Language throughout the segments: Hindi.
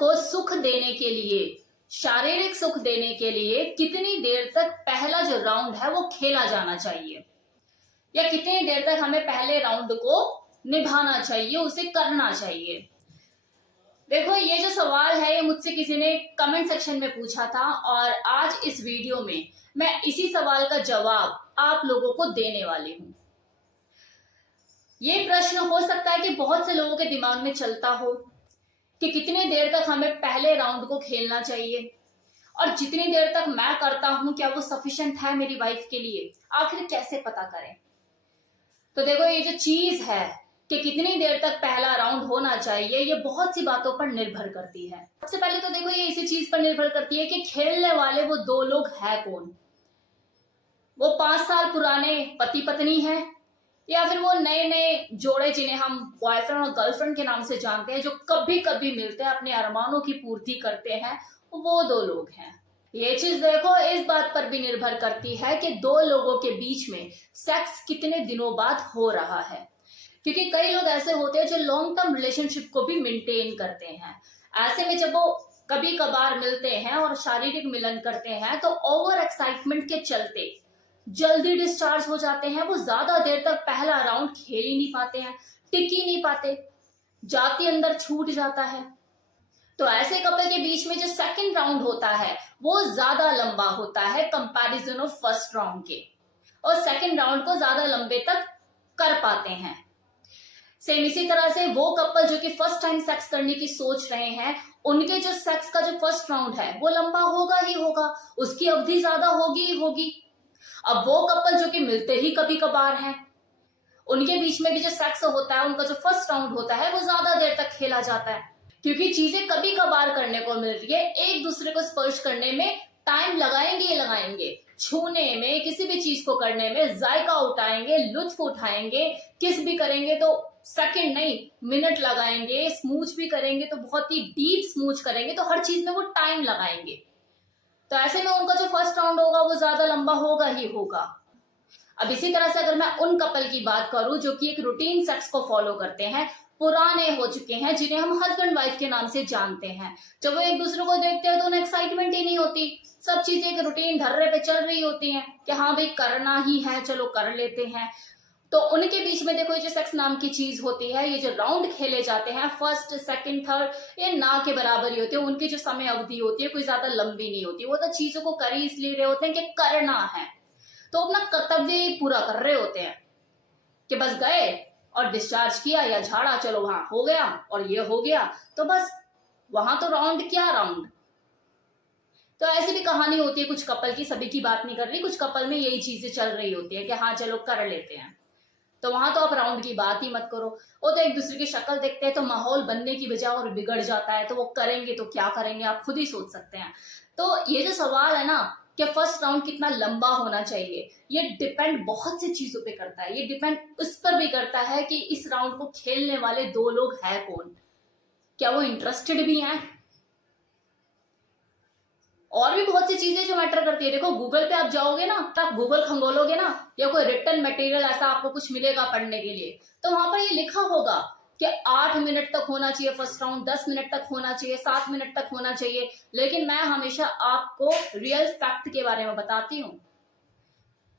को सुख देने के लिए, शारीरिक सुख देने के लिए कितनी देर तक पहला जो राउंड है वो खेला जाना चाहिए, या कितनी देर तक हमें पहले राउंड को निभाना चाहिए, उसे करना चाहिए। देखो, ये जो सवाल है ये मुझसे किसी ने कमेंट सेक्शन में पूछा था और आज इस वीडियो में मैं इसी सवाल का जवाब आप लोगों को देने वाली हूं। ये प्रश्न हो सकता है कि बहुत से लोगों के दिमाग में चलता हो कि कितने देर तक हमें पहले राउंड को खेलना चाहिए और जितनी देर तक मैं करता हूं क्या वो सफिशिएंट है मेरी वाइफ के लिए, आखिर कैसे पता करें। तो देखो, ये जो चीज है कि कितनी देर तक पहला राउंड होना चाहिए, ये बहुत सी बातों पर निर्भर करती है। सबसे पहले तो देखो, ये इसी चीज पर निर्भर करती है कि खेलने वाले वो दो लोग हैं कौन। वो 5 साल पुराने पति पत्नी है या फिर वो नए नए जोड़े जिन्हें हम बॉयफ्रेंड और गर्लफ्रेंड के नाम से जानते हैं, जो कभी कभी मिलते हैं, अपने अरमानों की पूर्ति करते हैं, वो दो लोग हैं। ये चीज देखो इस बात पर भी निर्भर करती है कि दो लोगों के बीच में सेक्स कितने दिनों बाद हो रहा है, क्योंकि कई लोग ऐसे होते हैं जो लॉन्ग टर्म रिलेशनशिप को भी मेंटेन करते हैं। ऐसे में जब वो कभी कभार मिलते हैं और शारीरिक मिलन करते हैं तो ओवर एक्साइटमेंट के चलते जल्दी डिस्चार्ज हो जाते हैं। वो ज्यादा देर तक पहला राउंड खेल ही नहीं पाते हैं, टिक ही नहीं पाते, जाति अंदर छूट जाता है। तो ऐसे कपल के बीच में जो सेकंड राउंड होता है वो ज्यादा लंबा होता है कंपैरिजन ऑफ फर्स्ट राउंड के, और सेकंड राउंड को ज्यादा लंबे तक कर पाते हैं। सेम इसी तरह से वो कपल जो कि फर्स्ट टाइम सेक्स करने की सोच रहे हैं, उनके जो सेक्स का जो फर्स्ट राउंड है वो लंबा होगा ही होगा, उसकी अवधि ज्यादा होगी ही होगी। अब वो कपल जो कि मिलते ही कभी कभार हैं, उनके बीच में भी जो सेक्स होता है, उनका जो फर्स्ट राउंड होता है वो ज्यादा देर तक खेला जाता है, क्योंकि चीजें कभी कभार करने को मिल रही है। एक दूसरे को स्पर्श करने में टाइम लगाएंगे, छूने में, किसी भी चीज को करने में जायका उठाएंगे, लुत्फ उठाएंगे, किस भी करेंगे तो सेकंड नहीं मिनट लगाएंगे, स्मूच भी करेंगे तो बहुत ही डीप स्मूच करेंगे, तो हर चीज में वो टाइम लगाएंगे। तो ऐसे में उनका जो फर्स्ट राउंड होगा वो ज्यादा लंबा होगा ही होगा। अब इसी तरह से अगर मैं उन कपल की बात करूं जो कि एक रूटीन सेक्स को फॉलो करते हैं, पुराने हो चुके हैं, जिन्हें हम हस्बैंड वाइफ के नाम से जानते हैं, जब वो एक दूसरे को देखते हैं तो उन्हें एक्साइटमेंट ही नहीं होती, सब चीजें एक रूटीन ढर्रे पे चल रही होती हैं कि हाँ भाई करना ही है, चलो कर लेते हैं। तो उनके बीच में देखो, ये जो सेक्स नाम की चीज होती है, ये जो राउंड खेले जाते हैं फर्स्ट सेकंड थर्ड, ये ना के बराबर ही होते हैं। उनकी जो समय अवधि होती है कोई ज्यादा लंबी नहीं होती। वो तो चीजों को कर ही इसलिए रहे होते हैं कि करना है, तो अपना कर्तव्य पूरा कर रहे होते हैं कि बस गए और डिस्चार्ज किया या झाड़ा, चलो वहां हो गया और ये हो गया, तो बस वहां तो राउंड क्या राउंड। तो ऐसी भी कहानी होती है कुछ कपल की, सभी की बात नहीं कर रही, कुछ कपल में यही चीजें चल रही होती है कि हाँ चलो कर लेते हैं, तो वहां तो आप राउंड की बात ही मत करो। वो तो एक दूसरे की शक्ल देखते हैं तो माहौल बनने की बजाय और बिगड़ जाता है, तो वो करेंगे तो क्या करेंगे आप खुद ही सोच सकते हैं। तो ये जो सवाल है ना कि फर्स्ट राउंड कितना लंबा होना चाहिए, ये डिपेंड बहुत सी चीजों पे करता है। ये डिपेंड उस पर भी करता है कि इस राउंड को खेलने वाले दो लोग हैं कौन, क्या वो इंटरेस्टेड भी हैं, और भी बहुत सी चीजें जो मैटर करती है। देखो, गूगल पे आप जाओगे ना, तो आप गूगल खंगोलोगे ना, या कोई रिटन मटेरियल ऐसा आपको कुछ मिलेगा पढ़ने के लिए, तो वहां पर ये लिखा होगा कि 8 मिनट तक होना चाहिए फर्स्ट राउंड, 10 मिनट तक होना चाहिए, 7 मिनट तक होना चाहिए। लेकिन मैं हमेशा आपको रियल फैक्ट के बारे में बताती हूँ।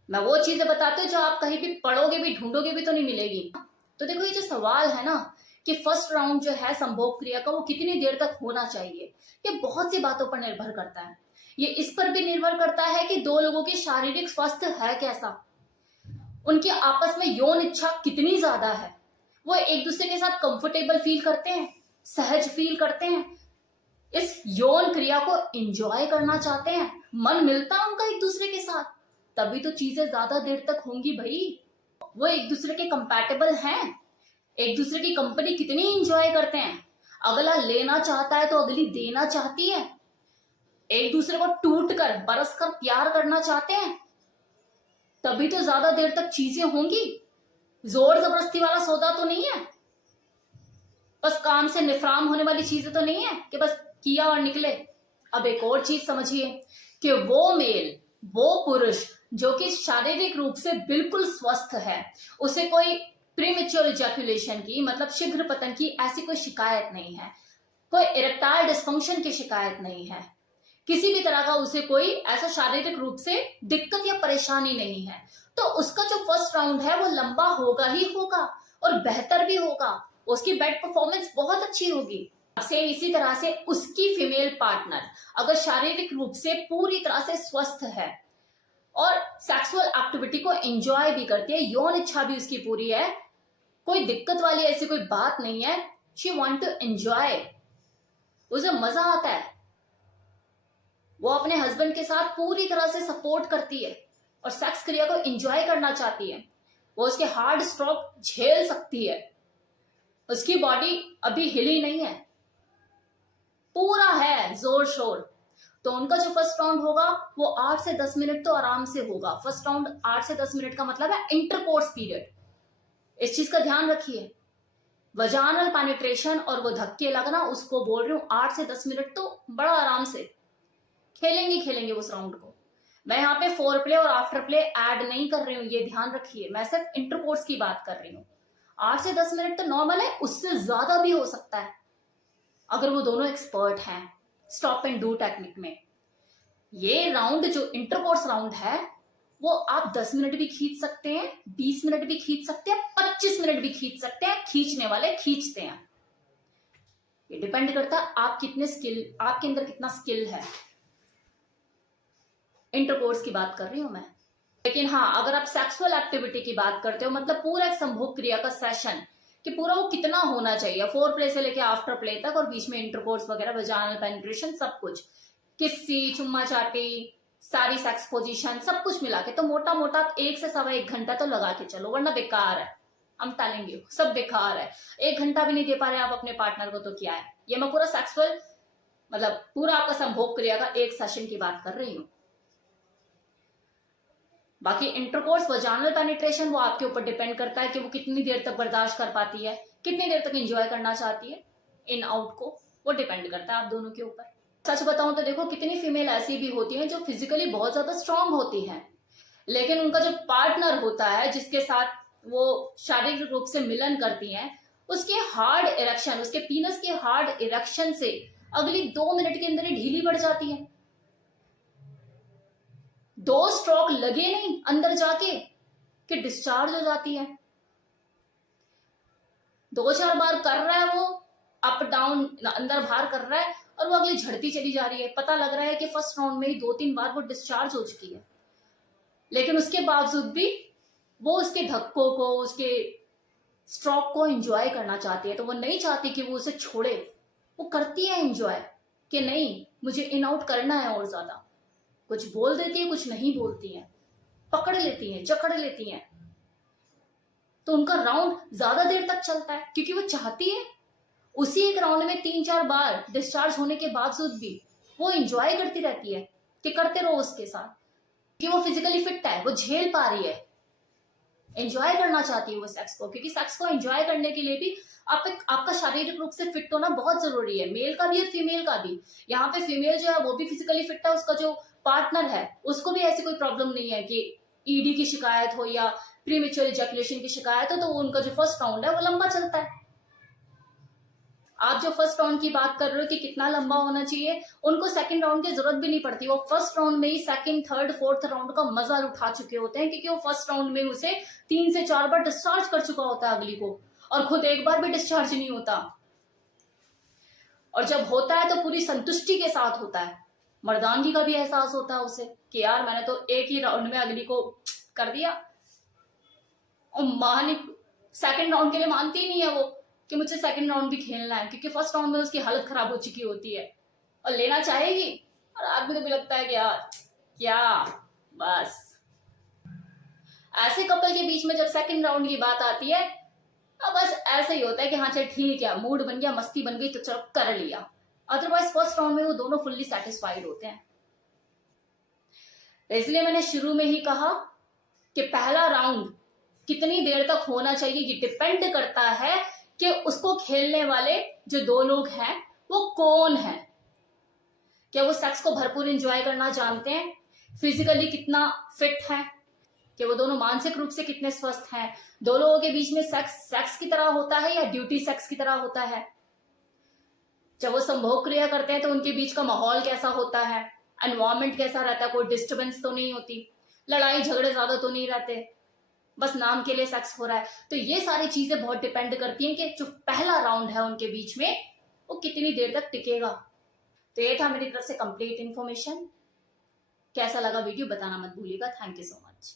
मैं वो चीजें बताती हूँ जो आप कहीं भी पढ़ोगे भी, ढूंढोगे भी तो नहीं मिलेगी। तो देखो, ये जो सवाल है ना कि फर्स्ट राउंड जो है संभोग क्रिया का वो कितनी देर तक होना चाहिए, ये बहुत सी बातों पर निर्भर करता है। ये इस पर भी निर्भर करता है कि दो लोगों की शारीरिक स्वास्थ्य है कैसा, उनकी आपस में यौन इच्छा कितनी ज्यादा है, वो एक दूसरे के साथ कंफर्टेबल फील करते हैं, सहज फील करते हैं, इस यौन क्रिया को एंजॉय करना चाहते हैं, मन मिलता है उनका एक दूसरे के साथ, तभी तो चीजें ज्यादा देर तक होंगी भाई। वो एक दूसरे के कंपैटिबल हैं, एक दूसरे की कंपनी कितनी एंजॉय करते हैं, अगला लेना चाहता है तो अगली देना चाहती है, एक दूसरे को टूट कर बरस कर प्यार करना चाहते हैं, तभी तो ज्यादा देर तक चीजें होंगी। जोर जबरदस्ती वाला सौदा तो नहीं है, बस काम से निफराम होने वाली चीजें तो नहीं है कि बस किया और निकले। अब एक और चीज समझिए कि वो मेल, वो पुरुष जो कि शारीरिक रूप से बिल्कुल स्वस्थ है, उसे कोई प्रीमेच्योर इजैकुलेशन की, मतलब शीघ्र पतन की ऐसी कोई शिकायत नहीं है, कोई इरेक्टाइल डिस्फंक्शन की शिकायत नहीं है, किसी भी तरह का उसे कोई ऐसा शारीरिक रूप से दिक्कत या परेशानी नहीं है, तो उसका जो फर्स्ट राउंड है वो लंबा होगा ही होगा और बेहतर भी होगा, उसकी बेड परफॉर्मेंस बहुत अच्छी होगी। सेम इसी तरह से उसकी फीमेल पार्टनर अगर शारीरिक रूप से पूरी तरह से स्वस्थ है और सेक्सुअल एक्टिविटी को एंजॉय भी करती है, यौन इच्छा भी उसकी पूरी है, कोई दिक्कत वाली ऐसी कोई बात नहीं है, शी वांट टू एंजॉय, उसे मजा आता है, वो अपने हस्बैंड के साथ पूरी तरह से सपोर्ट करती है और सेक्स क्रिया को एंजॉय करना चाहती है, वो उसके हार्ड स्ट्रोक झेल सकती है, उसकी बॉडी अभी हिली नहीं है, पूरा है जोर शोर, तो उनका जो फर्स्ट राउंड होगा वो 8 से 10 मिनट तो आराम से होगा। फर्स्ट राउंड 8 से 10 मिनट का मतलब है इंटरकोर्स पीरियड, इस चीज का ध्यान रखिए। वजानल पेनिट्रेशन और वो धक्के लगना, उसको बोल रही हूँ 8 से 10 मिनट तो बड़ा आराम से खेलेंगे उस राउंड को। मैं यहाँ पे फोर प्ले और आफ्टर प्ले ऐड नहीं कर रही हूँ, ये ध्यान रखिए, मैं सिर्फ इंटरकोर्स की बात कर रही हूँ। 8 से 10 मिनट तो नॉर्मल है, उससे ज्यादा भी हो सकता है अगर वो दोनों एक्सपर्ट हैं स्टॉप एंड डू टेक्निक में। ये राउंड जो इंटरकोर्स राउंड है वो आप 10 मिनट भी खींच सकते हैं, 20 मिनट भी खींच सकते हैं, 25 मिनट भी खींच सकते हैं, खींचने वाले खींचते हैं। ये डिपेंड करता है आप कितने स्किल, आपके अंदर कितना स्किल है। इंटरकोर्स की बात कर रही हूं मैं। लेकिन हाँ, अगर आप सेक्सुअल एक्टिविटी की बात करते हो, मतलब पूरा एक संभोग क्रिया का सेशन कि पूरा वो कितना होना चाहिए, फोर प्ले से लेके आफ्टर प्ले तक और बीच में इंटरकोर्स वगैरह, वजाइनल पेनिट्रेशन, सब कुछ, किस्सी, चुम्मा चाटी, सारी सेक्स पोजीशन, सब कुछ मिला के तो मोटा मोटा आप 1 से सवा 1 घंटा तो लगा के चलो, वरना बेकार है। हम टालेंगे, सब बेकार है। 1 घंटा भी नहीं दे पा रहे आप अपने पार्टनर को तो क्या है। ये मैं पूरा सेक्सुअल मतलब पूरा आपका संभोग क्रिया का एक सेशन की बात कर रही हूँ। बाकी इंटरकोर्स, वजाइनल पेनिट्रेशन, वो आपके ऊपर डिपेंड करता है कि वो कितनी देर तक बर्दाश्त कर पाती है, कितनी देर तक एंजॉय करना चाहती है इन आउट को, वो डिपेंड करता है आप दोनों के ऊपर। सच बताऊं तो देखो, कितनी फीमेल ऐसी भी होती हैं जो फिजिकली बहुत ज्यादा स्ट्रांग होती हैं, लेकिन उनका जो पार्टनर होता है जिसके साथ वो शारीरिक रूप से मिलन करती हैं, उसके हार्ड इरेक्शन, उसके पीनस के हार्ड इरेक्शन से अगली 2 मिनट के अंदर ही ढीली पड़ जाती है। 2 स्ट्रोक लगे नहीं अंदर जाके कि डिस्चार्ज हो जाती है। 2-4 बार कर रहा है वो, अप डाउन अंदर बाहर कर रहा है और वो अगली झड़ती चली जा रही है। पता लग रहा है कि फर्स्ट राउंड में ही 2-3 बार वो डिस्चार्ज हो चुकी है, लेकिन उसके बावजूद भी वो उसके धक्कों को, उसके स्ट्रोक को एंजॉय करना चाहती है। तो वो नहीं चाहती कि वो उसे छोड़े, वो करती है एंजॉय कि नहीं मुझे इन आउट करना है और ज्यादा। कुछ बोल देती है, कुछ नहीं बोलती है, पकड़ लेती है, जकड़ लेती है, तो उनका राउंड ज्यादा देर तक चलता है क्योंकि वो चाहती है उसी एक राउंड में 3-4 बार डिस्चार्ज होने के बावजूद भी वो एंजॉय करती रहती है कि करते रहो उसके साथ, कि वो फिजिकली फिट है, वो झेल पा रही है, एंजॉय करना चाहती है वो सेक्स को। क्योंकि सेक्स को एंजॉय करने के लिए भी आपका शारीरिक रूप से फिट होना बहुत जरूरी है, मेल का भी और फीमेल का भी। यहाँ पे फीमेल जो है वो भी फिजिकली फिट है, उसका जो पार्टनर है उसको भी ऐसी कोई प्रॉब्लम नहीं है कि ईडी की शिकायत हो या प्रीमेच्योर इजैकुलेशन की शिकायत हो, तो उनका जो फर्स्ट राउंड है वो लंबा चलता है। आप जो फर्स्ट राउंड की बात कर रहे हो कि कितना लंबा होना चाहिए, उनको सेकंड राउंड की जरूरत भी नहीं पड़ती, वो फर्स्ट राउंड में ही सेकंड, थर्ड, फोर्थ राउंड का मजा उठा चुके होते हैं, क्योंकि वो फर्स्ट राउंड में उसे 3 से 4 बार डिस्चार्ज कर चुका होता है अगली को, और खुद एक बार भी डिस्चार्ज नहीं होता। और जब होता है तो पूरी संतुष्टि के साथ होता है, मर्दानगी का भी एहसास होता है उसे कि यार मैंने तो एक ही राउंड में अगली को कर दिया। और मान सेकंड राउंड के लिए मानती ही नहीं है वो कि मुझे सेकंड राउंड भी खेलना है, क्योंकि फर्स्ट राउंड में उसकी हालत खराब हो चुकी होती है और लेना चाहेगी, और आदमी को भी लगता है कि यार क्या बस। ऐसे कपल के बीच में जब सेकंड राउंड की बात आती है, अब बस ऐसे ही होता है कि हाँ चल ठीक है, मूड बन गया, मस्ती बन गई तो चलो कर लिया। अदरवाइज फर्स्ट राउंड में वो दोनों फुल्ली सेटिस्फाइड होते हैं। इसलिए मैंने शुरू में ही कहा कि पहला राउंड कितनी देर तक होना चाहिए ये डिपेंड करता है कि उसको खेलने वाले जो 2 लोग हैं वो कौन है, क्या वो सेक्स को भरपूर एंजॉय करना जानते हैं, फिजिकली कितना फिट है, कि वो दोनों मानसिक रूप से कितने स्वस्थ हैं, 2 लोगों के बीच में सेक्स की तरह होता है या ड्यूटी सेक्स की तरह होता है, जब वो संभोग क्रिया करते हैं तो उनके बीच का माहौल कैसा होता है, एनवायरमेंट कैसा रहता है, कोई डिस्टर्बेंस तो नहीं होती, लड़ाई झगड़े ज्यादा तो नहीं रहते, बस नाम के लिए सेक्स हो रहा है। तो ये सारी चीजें बहुत डिपेंड करती हैं कि जो पहला राउंड है उनके बीच में वो कितनी देर तक टिकेगा। तो ये था मेरी तरफ से कंप्लीट इन्फॉर्मेशन। कैसा लगा वीडियो बताना मत भूलिएगा। Thank you so much.